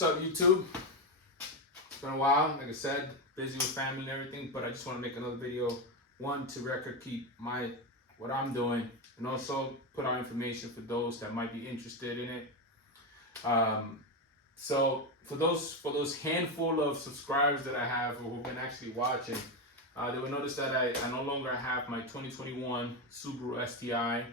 What's up, YouTube? It's been a while, like I said, busy with family and everything, but I just want to make another video. One, to record keep what I'm doing, and also put out information for those that might be interested in it. So for those handful of subscribers that I have who've been actually watching, they will notice that I no longer have my 2021 Subaru STI.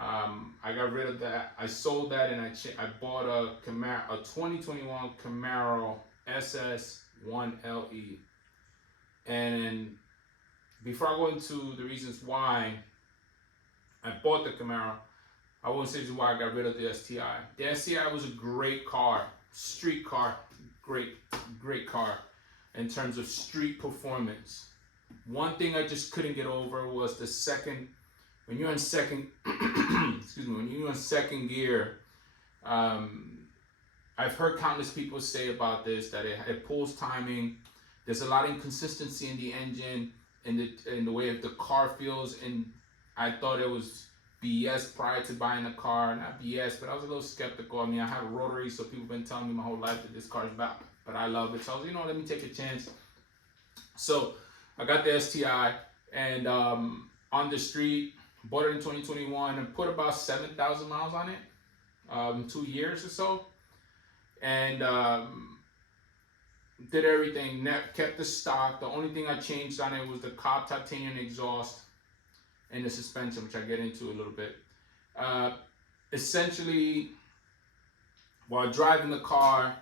I got rid of that. I sold that, and I bought a 2021 Camaro SS 1LE. And before I go into the reasons why I bought the Camaro, I won't say why I got rid of the STI. The STI was a great car, street car, great car in terms of street performance. One thing I just couldn't get over was when you're in second, when you're in second gear. I've heard countless people say about this that it pulls timing. There's a lot of inconsistency in the engine, in the way the car feels, and I thought it was BS prior to buying the car. Not BS, but I was a little skeptical. I mean, I have a rotary, so people have been telling me my whole life that this car is bad, but I love it. So I was, let me take a chance. So I got the STI, and on the street, bought it in 2021 and put about 7,000 miles on it, 2 years or so, and did everything. Kept the stock. The only thing I changed on it was the Cobb titanium exhaust and the suspension, which I get into a little bit. Essentially, while driving the car,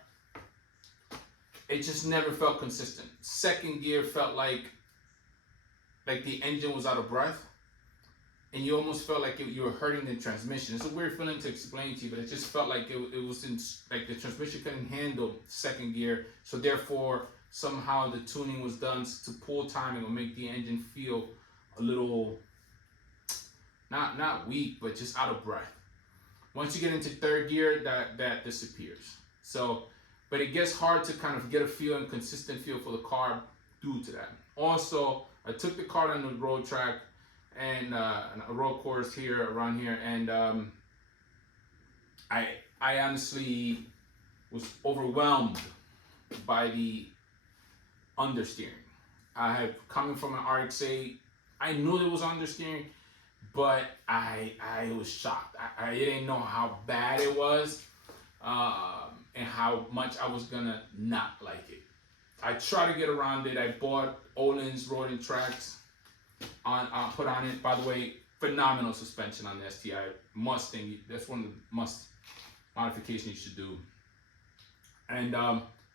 it just never felt consistent. Second gear felt like the engine was out of breath, and you almost felt like you were hurting the transmission. It's a weird feeling to explain to you, but it just felt like it was like the transmission couldn't handle second gear. So therefore, somehow the tuning was done to pull timing or make the engine feel a little, not weak, but just out of breath. Once you get into third gear, that disappears. So, but it gets hard to kind of get a feel and consistent feel for the car due to that. Also, I took the car on the road track and a road course here around here, and I honestly was overwhelmed by the understeering. Coming from an RX-8, I knew there was understeering, but I was shocked. I didn't know how bad it was, and how much I was gonna not like it. I tried to get around it. I bought Olin's Road Tracks put on it. By the way, phenomenal suspension on the STI. Mustang, that's one of the must modifications you should do. And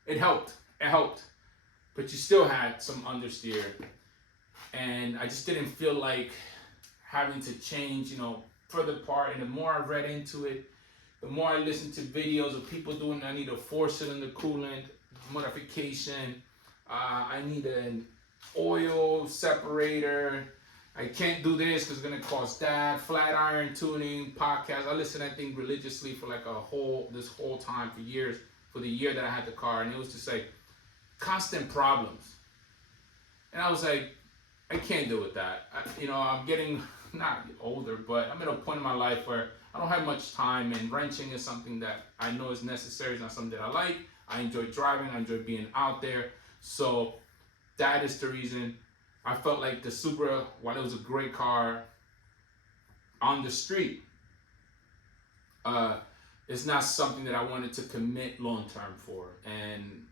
it helped. But you still had some understeer. And I just didn't feel like having to change, further part. And the more I read into it, the more I listened to videos of people doing, I need a 4-cylinder coolant modification. I need an oil separator. I can't do this because it's gonna cost that. Flat iron tuning podcast. I listened to that thing religiously for like this whole time for years, for the year that I had the car, and it was just like constant problems. And I was like, I can't deal with that. I'm getting not older, but I'm at a point in my life where I don't have much time, and wrenching is something that I know is necessary. It's not something that I like. I enjoy driving. I enjoy being out there. So that is the reason. I felt like the Subaru, while it was a great car on the street, it's not something that I wanted to commit long term for. And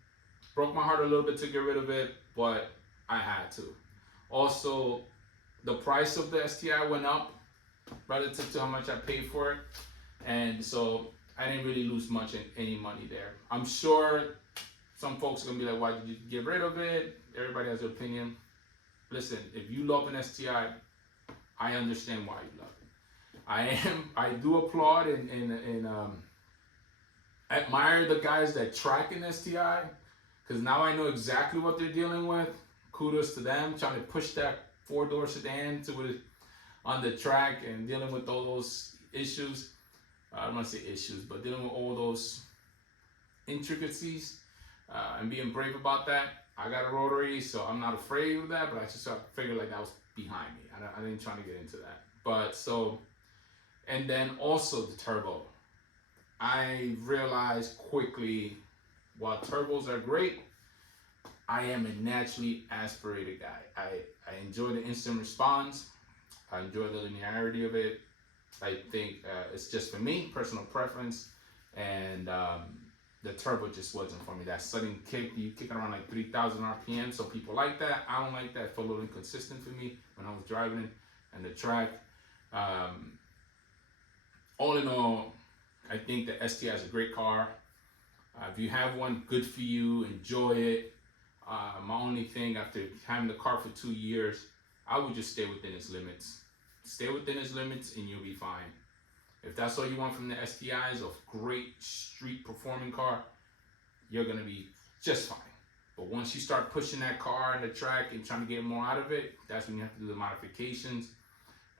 broke my heart a little bit to get rid of it, but I had to. Also, the price of the STI went up relative to how much I paid for it, and so I didn't really lose any money there. I'm sure some folks are gonna be like, why did you get rid of it? Everybody has their opinion. Listen, if you love an STI, I understand why you love it. I do applaud and admire the guys that track an STI, because now I know exactly what they're dealing with. Kudos to them, trying to push that 4-door sedan on the track and dealing with all those issues. I don't want to say issues, but dealing with all those intricacies and being brave about that. I got a rotary, so I'm not afraid of that, but I just figured like that was behind me. I didn't try to get into that. But so, and then also the turbo. I realized quickly while turbos are great, I am a naturally aspirated guy. I enjoy the instant response. I enjoy the linearity of it. I think it's just for me, personal preference, and the turbo just wasn't for me. That sudden kick, you kick around like 3,000 RPM, so people like that. I don't like that. It felt a little inconsistent for me when I was driving it and the track. All in all, I think the STI is a great car. If you have one, good for you. Enjoy it. My only thing, after having the car for 2 years, I would just stay within its limits. Stay within its limits and you'll be fine. If that's all you want from the STIs, a great street performing car, you're gonna be just fine. But once you start pushing that car in the track and trying to get more out of it, that's when you have to do the modifications.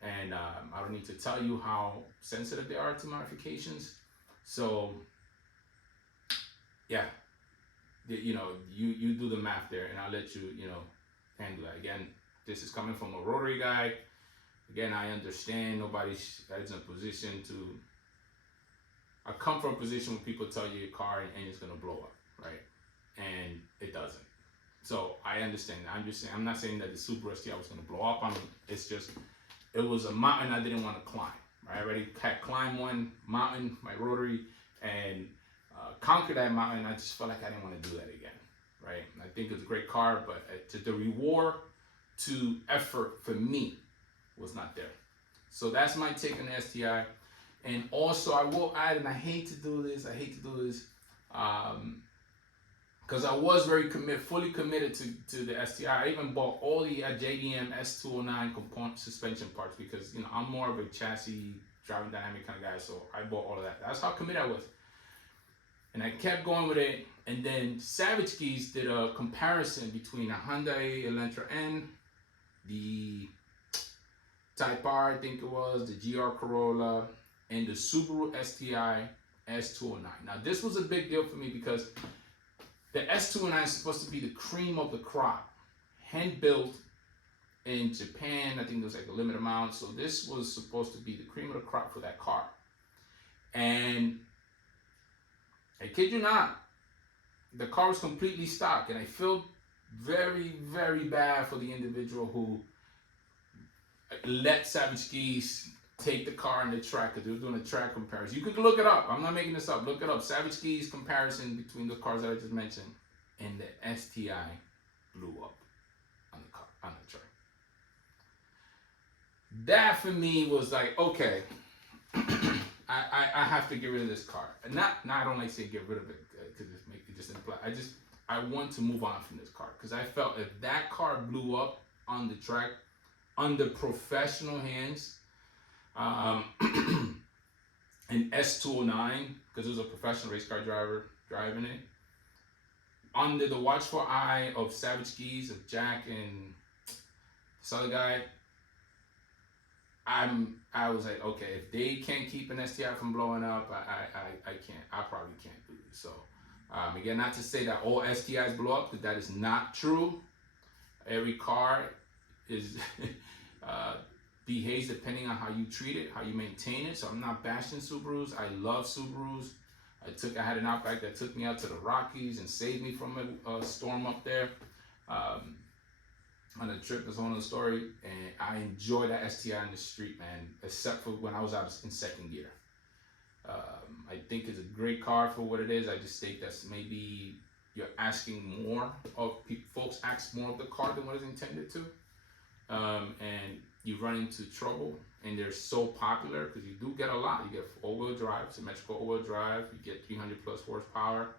And I don't need to tell you how sensitive they are to modifications. So yeah, you know, you do the math there, and I'll let you, you know, handle that. Again, this is coming from a rotary guy. Again, I understand nobody's in a position to. I come from a position where people tell you your car and engine's gonna blow up, right? And it doesn't. So I understand. I'm just saying. I'm not saying that the Super STI was gonna blow up. I mean, it's just it was a mountain I didn't want to climb. Right? I already had climbed one mountain, my rotary, and conquer that mountain. I just felt like I didn't want to do that again. Right? I think it's a great car, but the reward to effort for me was not there. So that's my take on the STI. And also I will add, and I hate to do this, because I was fully committed to the STI. I even bought all the JDM S209 component suspension parts because, you know, I'm more of a chassis driving dynamic kind of guy, so I bought all of that. That's how committed I was. And I kept going with it, and then Savage Geese did a comparison between a Hyundai Elantra N, the Type R, I think it was, the GR Corolla, and the Subaru STI S209. Now, this was a big deal for me because the S209 is supposed to be the cream of the crop, hand built in Japan. I think it was like a limited amount. So this was supposed to be the cream of the crop for that car. And I kid you not, the car was completely stock, and I feel very, very bad for the individual who let Savage Geese take the car in the track, because they were doing a track comparison. You could look it up. I'm not making this up. Look it up. Savage Geese comparison between the cars that I just mentioned, and the STI blew up on the car, on the track. That for me was like, okay, I have to get rid of this car. Not I don't like saying get rid of it because it just imply. I want to move on from this car because I felt if that car blew up on the track under professional hands, an S209, because it was a professional race car driver driving it, under the watchful eye of Savage Geese, of Jack and this other guy, I was like, okay, if they can't keep an STI from blowing up, I can't. I probably can't do this. So again, not to say that all STIs blow up, because that is not true. Every car is behaves depending on how you treat it, how you maintain it. So I'm not bashing Subarus. I love Subarus. I had an Outback that took me out to the Rockies and saved me from a storm up there. On a trip, that's one of the story, and I enjoy that STI in the street, man, except for when I was out in second gear. I think it's a great car for what it is. I just think that's maybe you're asking more of people. Folks ask more of the car than what it's intended to, and you run into trouble. And they're so popular because you do get a lot. You get all-wheel drive, symmetrical all-wheel drive. You get 300 plus horsepower,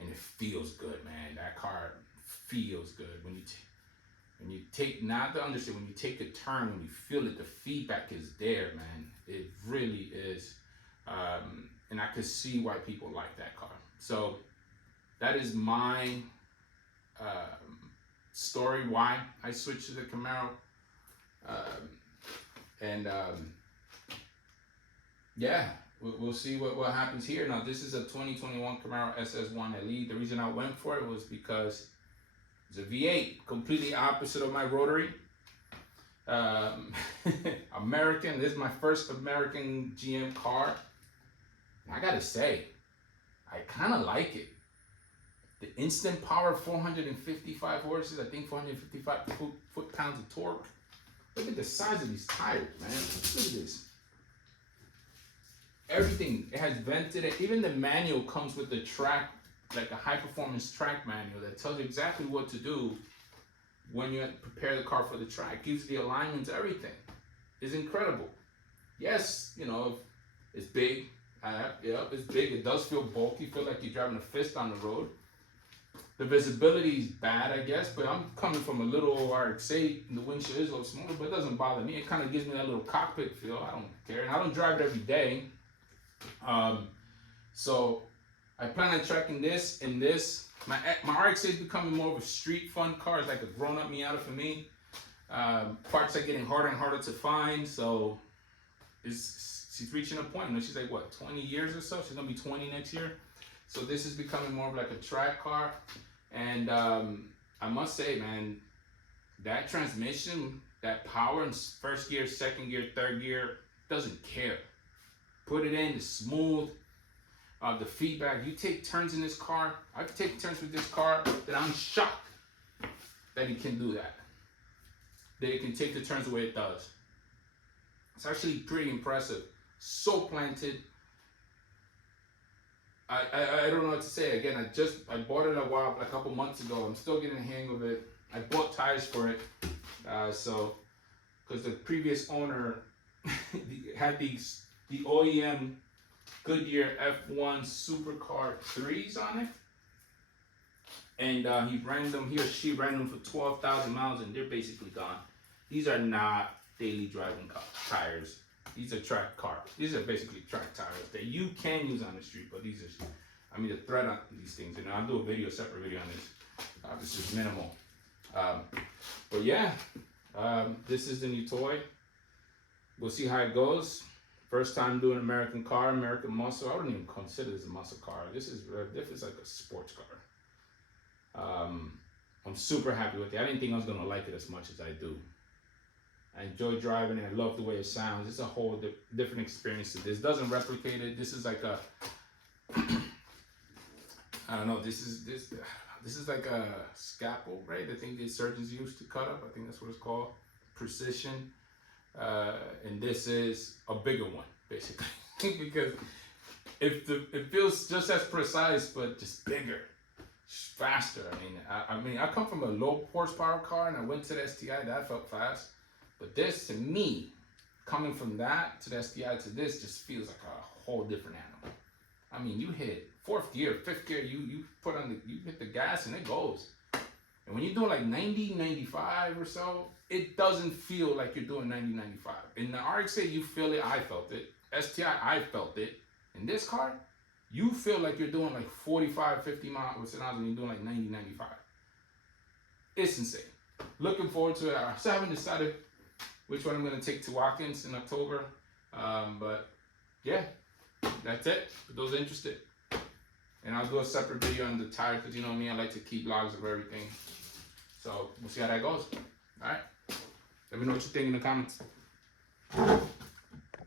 and it feels good, man. That car feels good when you take, not to understand, when you take a turn, when you feel it, the feedback is there, man. It really is. And I could see why people like that car. So that is my story, why I switched to the Camaro. Yeah, we'll see what happens here. Now, this is a 2021 Camaro SS1 LE. The reason I went for it was because it's a V8, completely opposite of my rotary. American, this is my first American GM car. I gotta say, I kind of like it. The instant power, 455 horses, I think 455 foot-pounds of torque. Look at the size of these tires, man. Look at this. Everything, it has vented. Even the manual comes with the track, like a high-performance track manual that tells you exactly what to do when you prepare the car for the track. Gives the alignments, everything. It's incredible. Yes, you know, it's big. Yeah, it's big. It does feel bulky. Feel like you're driving a fist on the road. The visibility is bad, I guess, but I'm coming from a little RX-8, and the windshield is a little smaller, but it doesn't bother me. It kind of gives me that little cockpit feel. I don't care, and I don't drive it every day. So I plan on tracking this and this. My RX-8 is becoming more of a street fun car. It's like a grown-up Miata for me. Parts are getting harder and harder to find, so she's reaching a point. You know, she's like, what, 20 years or so? She's gonna be 20 next year. So this is becoming more of like a track car. And I must say, man, that transmission, that power in first gear, second gear, third gear, doesn't care. Put it in, it's smooth. The feedback, you take turns in this car, I've taken turns with this car, that I'm shocked that it can do that. That it can take the turns the way it does. It's actually pretty impressive. So planted. I don't know what to say. Again, I bought it a couple months ago. I'm still getting the hang of it. I bought tires for it. Because the previous owner had the OEM Goodyear F1 Supercar 3s on it. And he or she ran them for 12,000 miles, and they're basically gone. These are not daily driving tires. These are track cars. These are basically track tires that you can use on the street, but these are, I mean, the threat on these things, and I'll do a separate video on this. This is minimal. But yeah, this is the new toy. We'll see how it goes. First time doing American car, American muscle. I wouldn't even consider this a muscle car. This is like a sports car. I'm super happy with it. I didn't think I was gonna like it as much as I do. I enjoy driving it. I love the way it sounds. It's a whole different experience to this. Doesn't replicate it. This is like a, I don't know. This is like a scalpel, right? I think the surgeons use to cut up. I think that's what it's called, precision. And this is a bigger one, basically, because it feels just as precise, but just bigger, faster. I mean, I come from a low horsepower car, and I went to the STI. That felt fast. But this, to me, coming from that to the STI to this, just feels like a whole different animal. I mean, you hit fourth gear, fifth gear, you hit the gas and it goes. And when you're doing like 90, 95 or so, it doesn't feel like you're doing 90, 95. In the RX-8, you feel it, I felt it. STI, I felt it. In this car, you feel like you're doing like 45, 50 miles an hour and you're doing like 90, 95. It's insane. Looking forward to it. I still haven't decided which one I'm going to take to Watkins in October. But yeah, that's it for those interested. And I'll do a separate video on the tire because you know me, I like to keep logs of everything. So we'll see how that goes. All right. Let me know what you think in the comments.